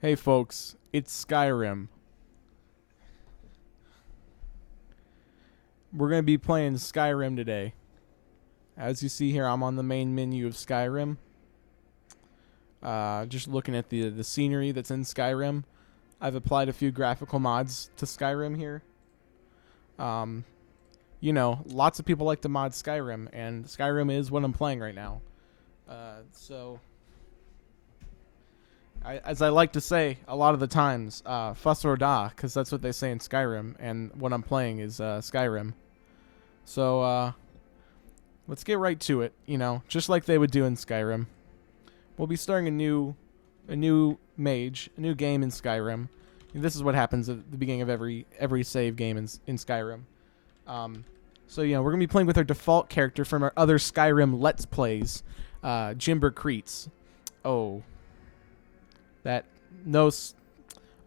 Hey folks, it's Skyrim. We're going to be playing Skyrim today. As you see here, I'm on the main menu of Skyrim. Just looking at the scenery that's in Skyrim. I've applied a few graphical mods to Skyrim here. Lots of people like to mod Skyrim, and Skyrim is what I'm playing right now. As I like to say a lot of the times, fuss or da, because that's what they say in Skyrim, and what I'm playing is Skyrim. So let's get right to it. Just like they would do in Skyrim. We'll be starting a new mage, a new game in Skyrim. And this is what happens at the beginning of every save game in Skyrim. We're gonna be playing with our default character from our other Skyrim Let's Plays, Jimber Creets. Oh.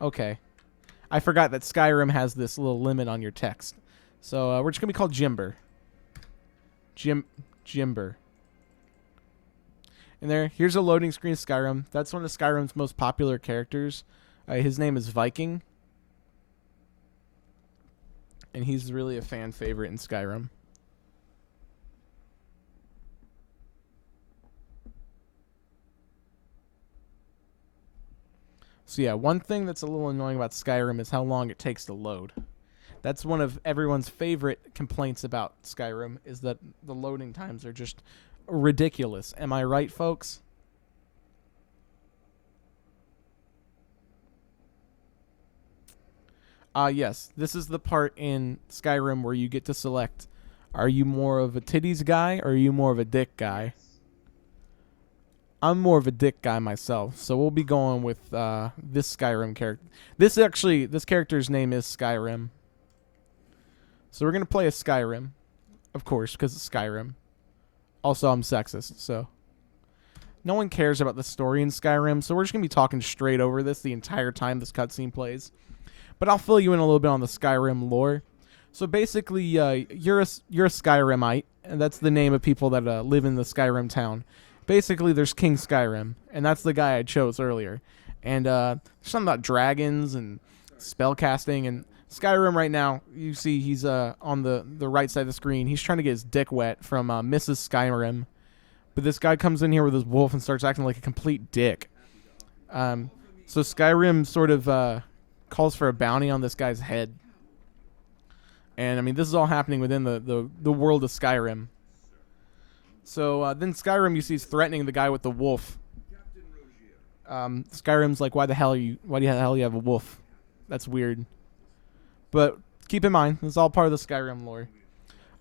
Okay. I forgot that Skyrim has this little limit on your text. So we're just going to be called Jimber. Jimber. And here's a loading screen of Skyrim. That's one of Skyrim's most popular characters. His name is Viking. And he's really a fan favorite in Skyrim. So yeah, one thing that's a little annoying about Skyrim is how long it takes to load. That's one of everyone's favorite complaints about Skyrim, is that the loading times are just ridiculous. Am I right, folks? Yes. This is the part in Skyrim where you get to select, are you more of a titties guy or are you more of a dick guy? I'm more of a dick guy myself, so we'll be going with this Skyrim character. This character's name is Skyrim. So we're going to play a Skyrim, of course, because it's Skyrim. Also, I'm sexist, so. No one cares about the story in Skyrim, so we're just going to be talking straight over this the entire time this cutscene plays. But I'll fill you in a little bit on the Skyrim lore. So basically, you're a Skyrimite, and that's the name of people that live in the Skyrim town. Basically, there's King Skyrim, and that's the guy I chose earlier. And there's something about dragons and spellcasting. And Skyrim right now, you see he's on the right side of the screen. He's trying to get his dick wet from Mrs. Skyrim. But this guy comes in here with his wolf and starts acting like a complete dick. So Skyrim sort of calls for a bounty on this guy's head. And, I mean, this is all happening within the world of Skyrim. So then Skyrim, you see, is threatening the guy with the wolf. Skyrim's like, why the hell you have a wolf? That's weird. But keep in mind, it's all part of the Skyrim lore.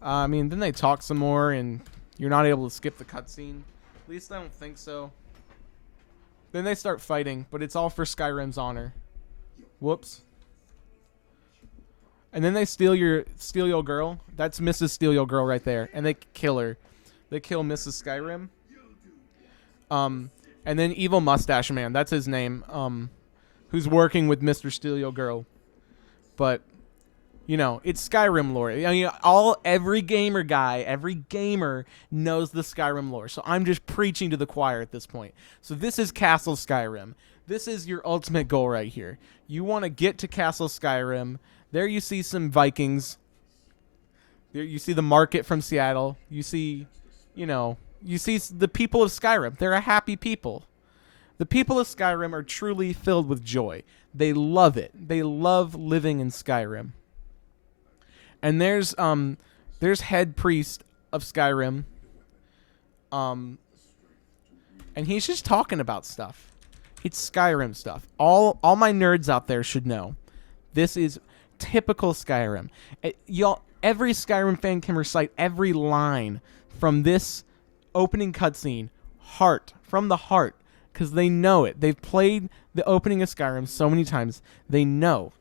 Then they talk some more, and you're not able to skip the cutscene. At least I don't think so. Then they start fighting, but it's all for Skyrim's honor. Whoops. And then they steal your girl. That's Mrs. Steal Your Girl right there, and they kill her. They kill Mrs. Skyrim. And then Evil Mustache Man, that's his name, who's working with Mr. Steal Your Girl. But, it's Skyrim lore. I mean, every gamer knows the Skyrim lore. So I'm just preaching to the choir at this point. So this is Castle Skyrim. This is your ultimate goal right here. You want to get to Castle Skyrim. There you see some Vikings. There you see the market from Seattle. You see the people of Skyrim. They're a happy people. The people of Skyrim are truly filled with joy. They love it. They love living in Skyrim. And there's head priest of Skyrim. And he's just talking about stuff. It's Skyrim stuff. All my nerds out there should know. This is typical Skyrim. Every Skyrim fan can recite every line from this opening cutscene, from the heart, because they know it. They've played the opening of Skyrim so many times. They know.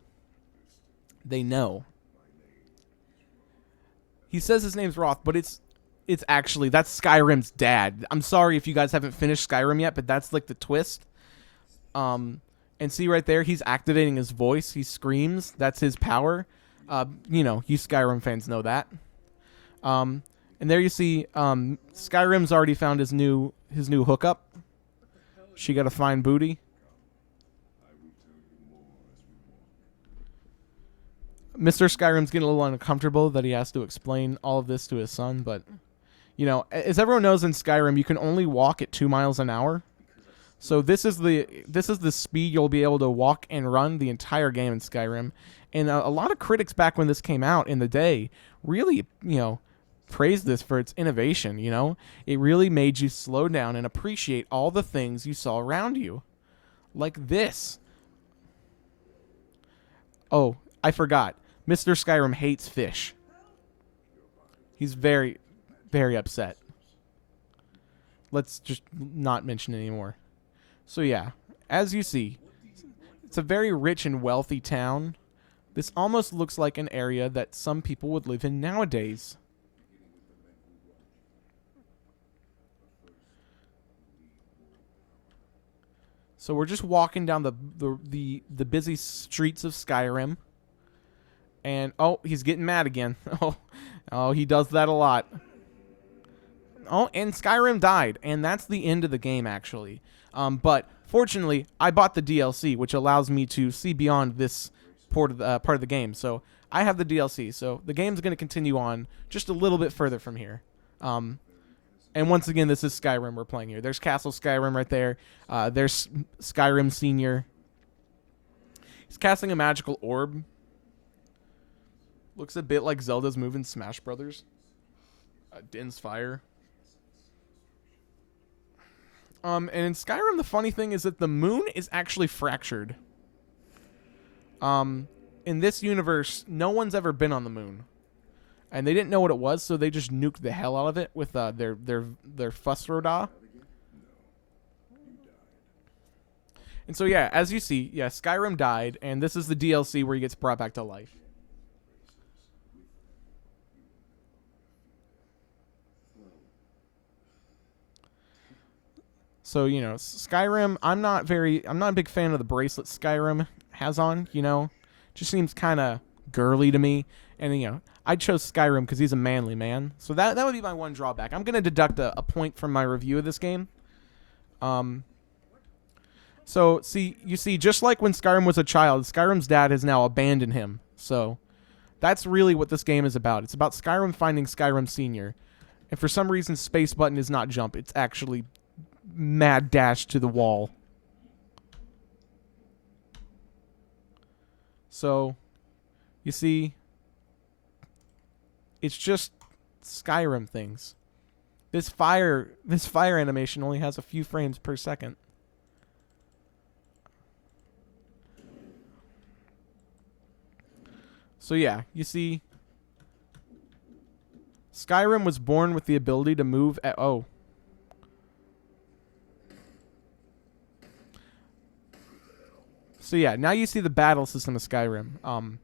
He says his name's Roth, but it's actually, that's Skyrim's dad. I'm sorry if you guys haven't finished Skyrim yet, but that's like the twist. And see right there, he's activating his voice. He screams. That's his power. You Skyrim fans know that. And there you see, Skyrim's already found his new hookup. She got a fine booty. Mr. Skyrim's getting a little uncomfortable that he has to explain all of this to his son, but you know, as everyone knows in Skyrim, you can only walk at 2 miles an hour. So this is the speed you'll be able to walk and run the entire game in Skyrim. And a lot of critics back when this came out in the day really, praised this for its innovation, It really made you slow down and appreciate all the things you saw around you. Like this. Oh, I forgot. Mr. Skyrim hates fish. He's very, very upset. Let's just not mention it anymore. So yeah, as you see, it's a very rich and wealthy town. This almost looks like an area that some people would live in nowadays. So we're just walking down the busy streets of Skyrim. And oh, he's getting mad again. Oh, he does that a lot. Oh, and Skyrim died, and that's the end of the game actually. But fortunately, I bought the DLC, which allows me to see beyond this part of the game. So I have the DLC. So the game's going to continue on just a little bit further from here. And once again, this is Skyrim we're playing here. There's Castle Skyrim right there. There's Skyrim Senior. He's casting a magical orb. Looks a bit like Zelda's move in Smash Brothers. Din's Fire. And in Skyrim, the funny thing is that the moon is actually fractured. In this universe, no one's ever been on the moon. And they didn't know what it was, so they just nuked the hell out of it with their Fusroda. And so yeah, as you see, yeah, Skyrim died, and this is the DLC where he gets brought back to life. So, Skyrim, I'm not a big fan of the bracelet Skyrim has on, Just seems kind of girly to me. And, I chose Skyrim because he's a manly man. So that would be my one drawback. I'm going to deduct a point from my review of this game. So, you see, just like when Skyrim was a child, Skyrim's dad has now abandoned him. So that's really what this game is about. It's about Skyrim finding Skyrim Senior. And for some reason, space button is not jump. It's actually mad dash to the wall. So, you see, it's just Skyrim things. This fire animation only has a few frames per second. So yeah, you see, Skyrim was born with the ability to move at So yeah, now you see the battle system of Skyrim.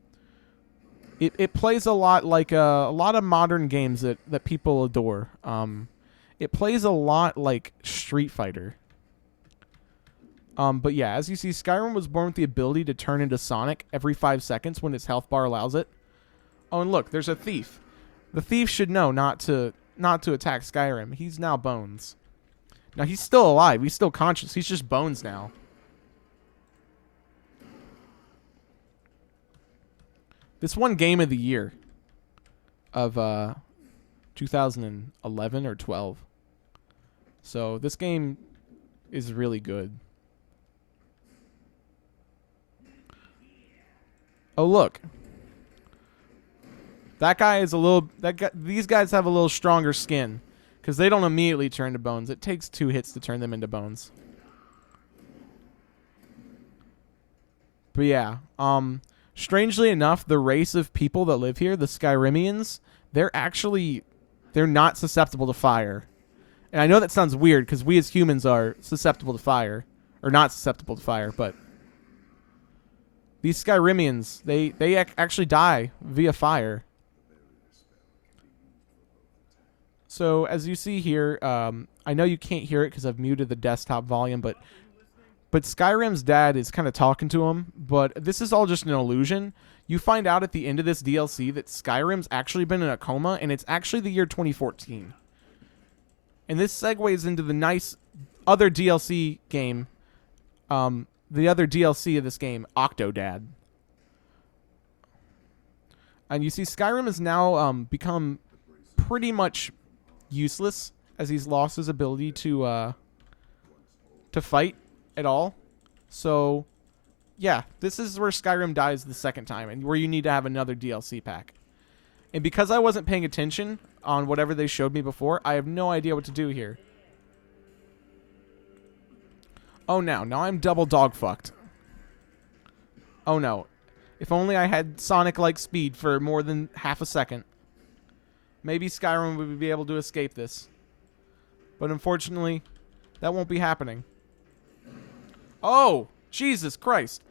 It plays a lot like a lot of modern games that people adore. It plays a lot like Street Fighter. But yeah, as you see, Skyrim was born with the ability to turn into Sonic every 5 seconds when its health bar allows it. Oh, and look, there's a thief. The thief should know not to attack Skyrim. He's now Bones. Now he's still alive. He's still conscious. He's just Bones now. This won Game of the Year of 2011 or 12. So this game is really good. Oh, look. That guy is these guys have a little stronger skin because they don't immediately turn to bones. It takes 2 hits to turn them into bones. But yeah, strangely enough, the race of people that live here, the Skyrimians, they're not susceptible to fire. And I know that sounds weird because we as humans are susceptible to fire, or not susceptible to fire, but these Skyrimians, they actually die via fire. So as you see here, I know you can't hear it because I've muted the desktop volume, but Skyrim's dad is kind of talking to him, but this is all just an illusion. You find out at the end of this DLC that Skyrim's actually been in a coma, and it's actually the year 2014. And this segues into the nice other DLC game, the other DLC of this game, Octodad. And you see Skyrim has now become pretty much useless, as he's lost his ability to fight at all. So, yeah, this is where Skyrim dies the second time, and where you need to have another DLC pack. And because I wasn't paying attention on whatever they showed me before, I have no idea what to do here. Oh, now I'm double dog fucked. Oh, no. If only I had Sonic-like speed for more than half a second. Maybe Skyrim would be able to escape this. But unfortunately, that won't be happening. Oh, Jesus Christ.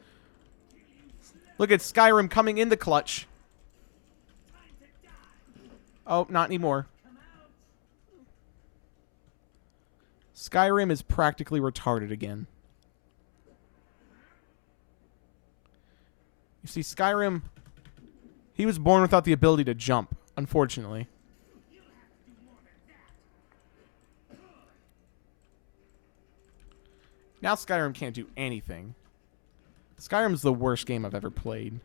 Look at Skyrim coming in the clutch. Oh, not anymore. Skyrim is practically retarded again. You see, Skyrim, he was born without the ability to jump, unfortunately. Now Skyrim can't do anything. Skyrim's the worst game I've ever played.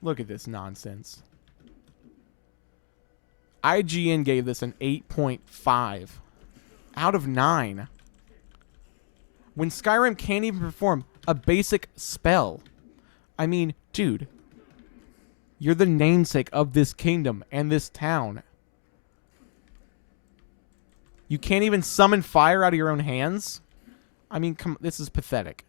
Look at this nonsense. IGN gave this an 8.5 out of 9. When Skyrim can't even perform a basic spell. I mean, dude, you're the namesake of this kingdom and this town. You can't even summon fire out of your own hands? I mean, this is pathetic.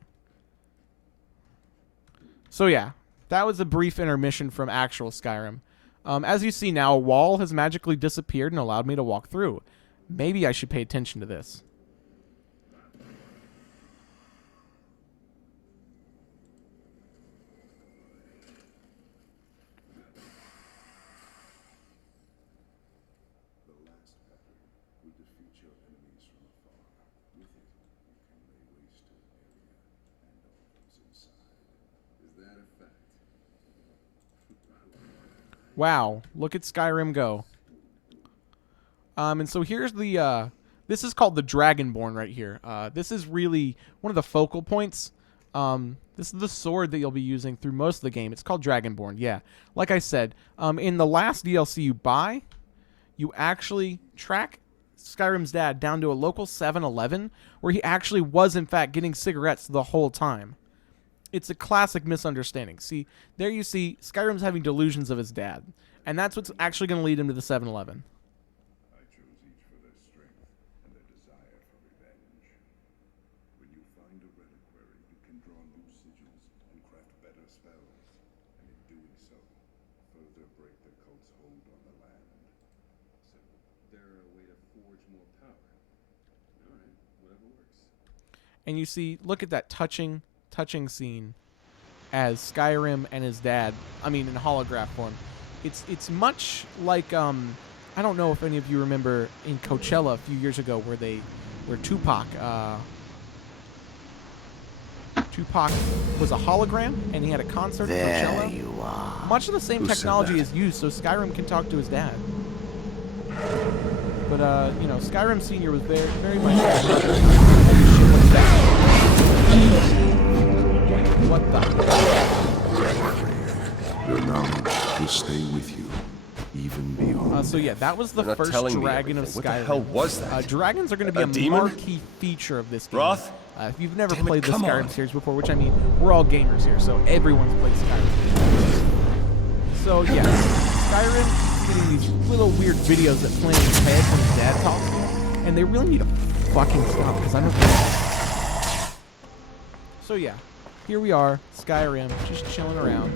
So yeah, that was a brief intermission from actual Skyrim. As you see now, a wall has magically disappeared and allowed me to walk through. Maybe I should pay attention to this. Wow, look at Skyrim go. And so here's the, this is called the Dragonborn right here. This is really one of the focal points. This is the sword that you'll be using through most of the game. It's called Dragonborn, yeah. Like I said, in the last DLC you buy, you actually track Skyrim's dad down to a local 7-Eleven where he actually was, in fact, getting cigarettes the whole time. It's a classic misunderstanding. See, there you see Skyrim's having delusions of his dad. And that's what's actually going to lead him to the 7-Eleven. I chose each for their strength and their desire for revenge. When you find a reliquary, you can draw new sigils and craft better spells. And in doing so, further break the cult's hold on the land. So, they're a way to forge more power. Alright, whatever works. And you see, look at that touching scene as Skyrim and his dad, I mean in holograph form. It's much like I don't know if any of you remember in Coachella a few years ago where Tupac was a hologram and he had a concert at Coachella. There you are. Much of the same technology is used so Skyrim can talk to his dad. But you know, Skyrim Senior was very much what's that? What the? Your knowledge will stay with you, even beyond. So yeah, that was the You're not first telling me dragon of everything. Skyrim. What the hell was that? Dragons are going to be a demon? marquee feature of this game. Roth? If you've never Damn it, played the come Skyrim on. series before, which I mean, we're all gamers here, so everyone's played Skyrim. So yeah, Skyrim is getting these little weird videos that play in his head when his dad talks to him, and they really need to fucking stop because I don't. So yeah, here we are, Skyrim, just chilling around,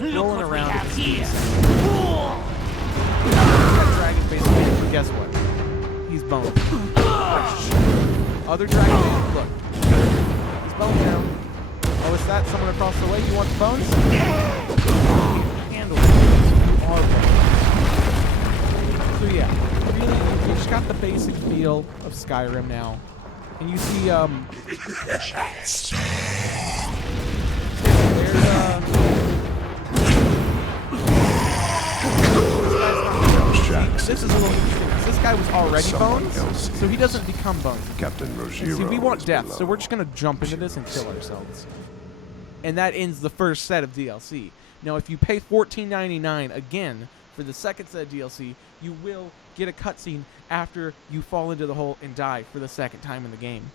rolling around. That dragon basically, but guess what? He's boned. Other dragon, look, he's boned down. Oh, is that someone across the way? You want the bones? So yeah, really, you just got the basic feel of Skyrim now, and you see this is a little interesting. This guy was already Bones, so he doesn't become Bones. Captain Rogero. See, we want death, so we're just gonna jump into this and kill ourselves. And that ends the first set of DLC. Now, if you pay $14.99 again for the second set of DLC, you will get a cutscene after you fall into the hole and die for the second time in the game.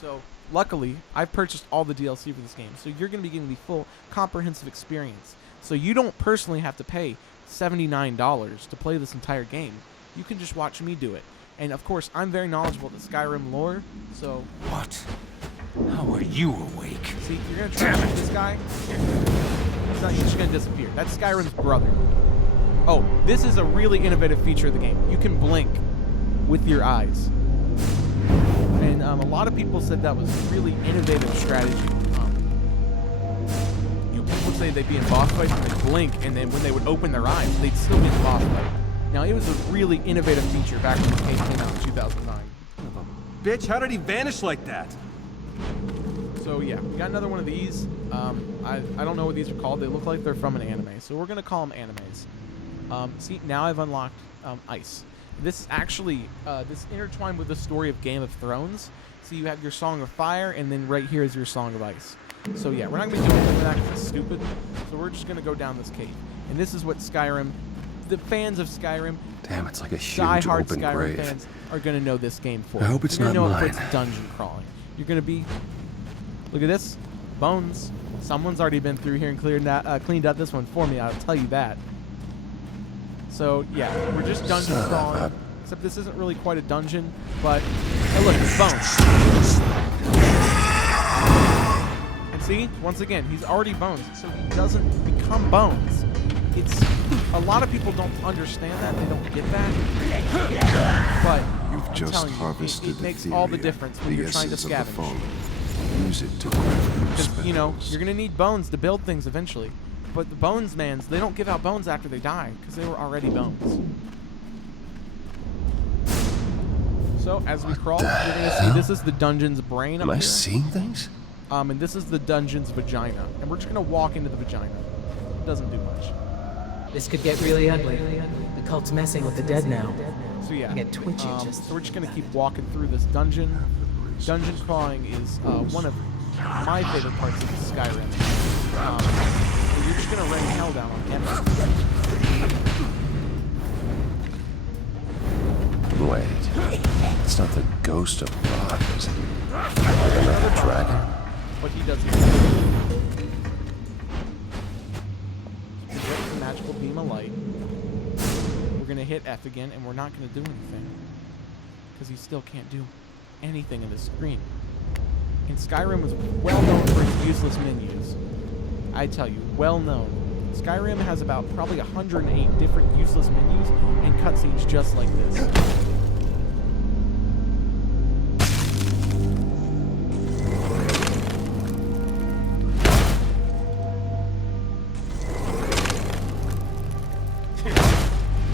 So, luckily, I've purchased all the DLC for this game, so you're going to be getting the full comprehensive experience. So you don't personally have to pay $79 to play this entire game. You can just watch me do it. And of course, I'm very knowledgeable of the Skyrim lore, so... What? How are you awake? See, you're going to try to shoot this guy. He's just going to disappear. That's Skyrim's brother. Oh, this is a really innovative feature of the game. You can blink with your eyes. And a lot of people said that was a really innovative strategy. People say they'd be in boss fights and they'd blink, and then when they would open their eyes, they'd still be in the boss fight. Now, it was a really innovative feature back when the game came out in 2009. Bitch, how did he vanish like that? So yeah, we got another one of these. I don't know what these are called. They look like they're from an anime, so we're gonna call them animes. See, now I've unlocked Ice. This is actually this intertwined with the story of Game of Thrones. So you have your Song of Fire, and then right here is your Song of Ice. So yeah, we're not gonna be doing anything with that because it's stupid. So we're just gonna go down this cave, and this is what Skyrim, the fans of Skyrim, Damn, it's like a huge die-hard open Skyrim grave. fans are gonna know this game for. I hope it's You're gonna not know it mine. for its dungeon crawling. You're gonna be. Look at this, bones. Someone's already been through here and cleaned up this one for me. I'll tell you that. So yeah, we're just dungeon crawling. Except this isn't really quite a dungeon, but hey, look, it's bones. And see, once again, he's already bones, so he doesn't become bones. It's a lot of people don't understand that, they don't get that. But You've I'm just telling you, harvested it makes the all the theory, difference when the you're trying to essence of the scavenge. fallen. Use it to craft new Because, you know, spells. you're gonna need bones to build things eventually. But the bones mans, they don't give out bones after they die, because they were already bones. So, as we crawl, you're gonna see this is the dungeon's brain Am up I here. seeing things? And this is the dungeon's vagina. And we're just gonna walk into the vagina. It doesn't do much. This could get really ugly. The cult's messing with the dead now. So yeah, I get twitchy just... so we're just gonna keep walking through this dungeon. Dungeon crawling is one of my favorite parts of Skyrim. So you're just gonna rain hell down on everything. Wait. It's not the ghost of Rock, is it? Another dragon? But he does it. Project the magical beam of light. We're gonna hit F again, and we're not gonna do anything. Because he still can't do anything in the screen. And Skyrim was well known for its useless menus. I tell you, well known. Skyrim has about probably 108 different useless menus and cutscenes just like this.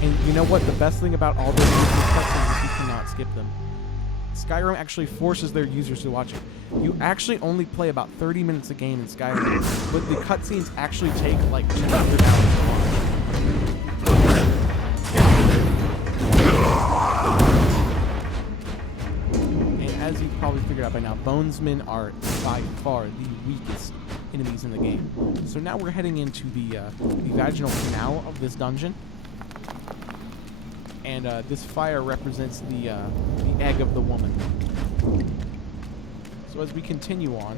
And you know what? The best thing about all those useless cutscenes is you cannot skip them. Skyrim actually forces their users to watch it. You actually only play about 30 minutes a game in Skyrim, but the cutscenes actually take like 200 hours to watch. And as you've probably figured out by now, Bonesmen are by far the weakest enemies in the game. So now we're heading into the vaginal canal of this dungeon. And this fire represents the egg of the woman. So as we continue on,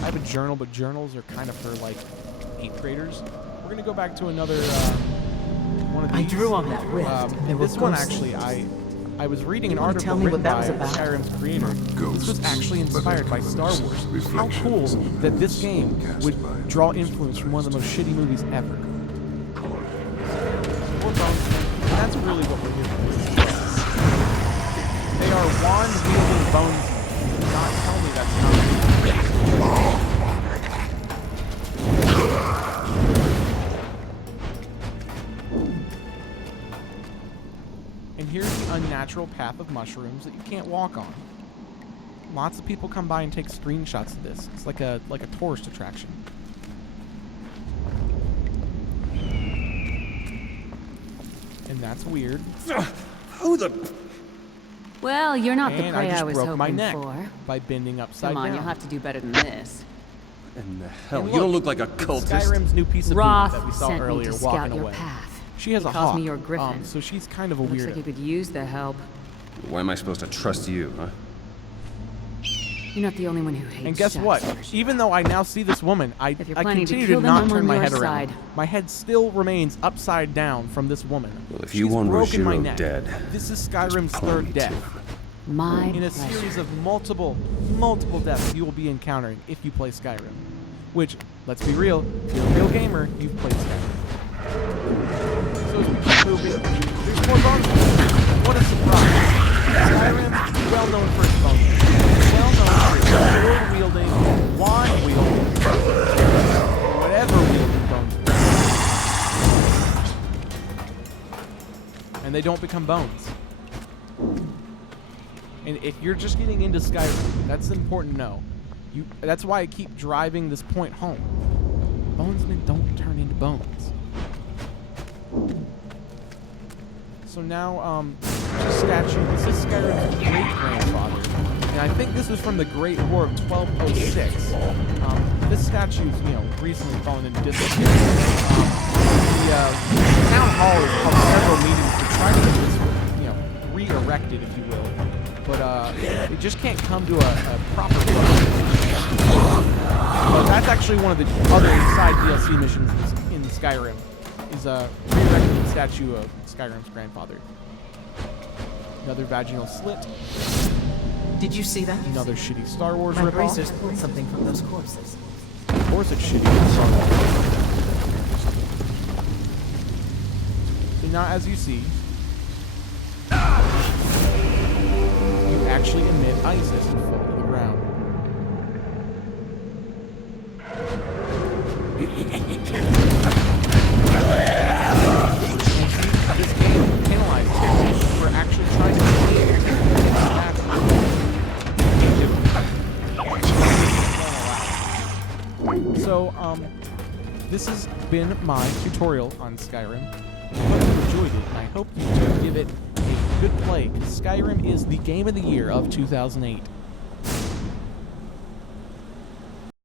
I have a journal, but journals are kind of for like 8th graders. We're gonna go back to another one of these. I drew on that rift. There were This one ghosts. actually, I was reading an You wanna article tell me written what that by was about? Skyrim's creator. This was actually inspired by Star Wars. How cool that this game would draw influence from one of the most shitty movies ever. We're Bonesmen, and that's really what we're here for. They are wand-wielding bonesmen. Do not tell me that's not unnatural path of mushrooms that you can't walk on. Lots of people come by and take screenshots of this. It's like a tourist attraction. And that's weird. Who the? Well, you're not the And I prey I just was broke my hoping neck for. by bending upside Come on, down. you'll have to do better than this. In the hell? And You don't look, look like a it's cultist. Skyrim's new piece of Roth booty that we saw sent me earlier to scout walking your away. path. She has He a calls hawk, me your griffin. so she's kind of a Looks weirdo. like you could use the help. Why am I supposed to trust you, huh? You're not the only one who hates And guess shaft what? surgery. Even though I now see this woman, I If you're I planning to continue kill to them, not I'm turn on my your head around. side. My head still remains upside down from this woman. Well, if She's you won broken my Rogiro neck. dead, This is Skyrim's call me third death. too. My In a pleasure. series of multiple deaths you will be encountering if you play Skyrim. Which, let's be real, if you're a real gamer, you've played Skyrim. So as we keep moving, there's more bones. What a surprise. Skyrim, well known for its bones. Well known for its sword-wielding, wand-wielding, whatever-wielding bones. And they don't become bones. And if you're just getting into Skyrim, that's important to know. That's why I keep driving this point home. Bonesmen don't turn into bones. So now, this statue, this is Skyrim's great-grandfather. And I think this was from the Great War of 1206. This statue's, recently fallen into disrepair. The town hall has held several meetings to try to get this, re-erected, if you will. But it just can't come to a proper close. But that's actually one of the other side DLC missions in Skyrim, is re-erecting the statue of Skyrim's grandfather. Another vaginal slit, Did you see that? another shitty Star Wars My ripoff. bracers pulled something from those corpses. Of course it's shitty Star Wars. So now as you see, you actually emit ice as you fall to the ground. This game penalizes you for actually trying to clear this. So, this has been my tutorial on Skyrim. I hope you enjoyed it, and I hope you do give it a good play, because Skyrim is the game of the year of 2008.